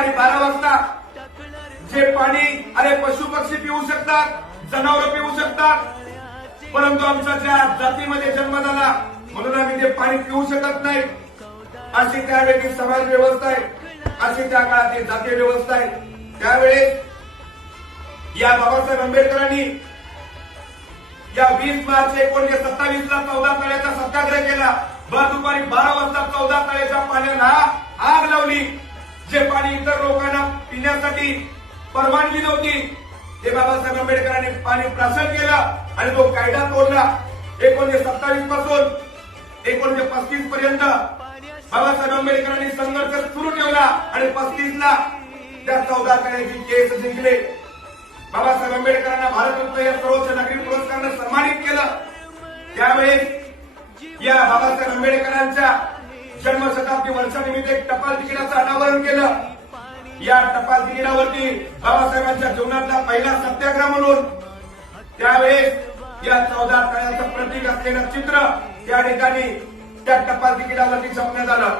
दुपारी बारा वाजता. जे पाणी अरे पशु पक्षी पिऊ शकतात जनावर पिऊ शकतात. परंतु आमच्या ज्या जातीमध्ये जन्म झाला म्हणून आम्ही ते पाणी पिऊ शकत नाही. अशी त्यावेळी समाज व्यवस्था आहे. अशी त्या काळातली जातीय व्यवस्था आहे. त्यावेळेस या बाबासाहेब आंबेडकरांनी या वीस मार्च एकोणीशे सत्तावीस ला चौदा तळ्याचा सत्याग्रह केला. भर दुपारी बारा वाजता चौदा तळ्याच्या पाण्याला आग लावली. आणि इतर लोकांना पिण्यासाठी परवानगी नव्हती. ते बाबासाहेब आंबेडकरांनी पाणी प्राशन केलं आणि तो कायदा तोडला. एकोणीशे सत्तावीसपासून एकोणीशे पस्तीस पर्यंत बाबासाहेब आंबेडकरांनी संघर्ष सुरू ठेवला आणि पस्तीस ला त्या चौदा तळ्याची केस जिंकले. बाबासाहेब आंबेडकरांना भारतरत्न या सर्वोच्च नागरी पुरस्कारानं सन्मानित केलं. त्यावेळेस या बाबासाहेब आंबेडकरांच्या जन्मशताब्दी वर्षानिमित्त एक टपाल तिकिटाचं अनावरण केलं. या टपाल तिकिटावरती बाबासाहेबांच्या जीवनातला पहिला सत्याग्रह म्हणून त्यावेळेस या चौदा तळ्याचं प्रतीक असलेलं चित्र त्या ठिकाणी त्या टपाल तिकिटावरती छापण्यात आलं.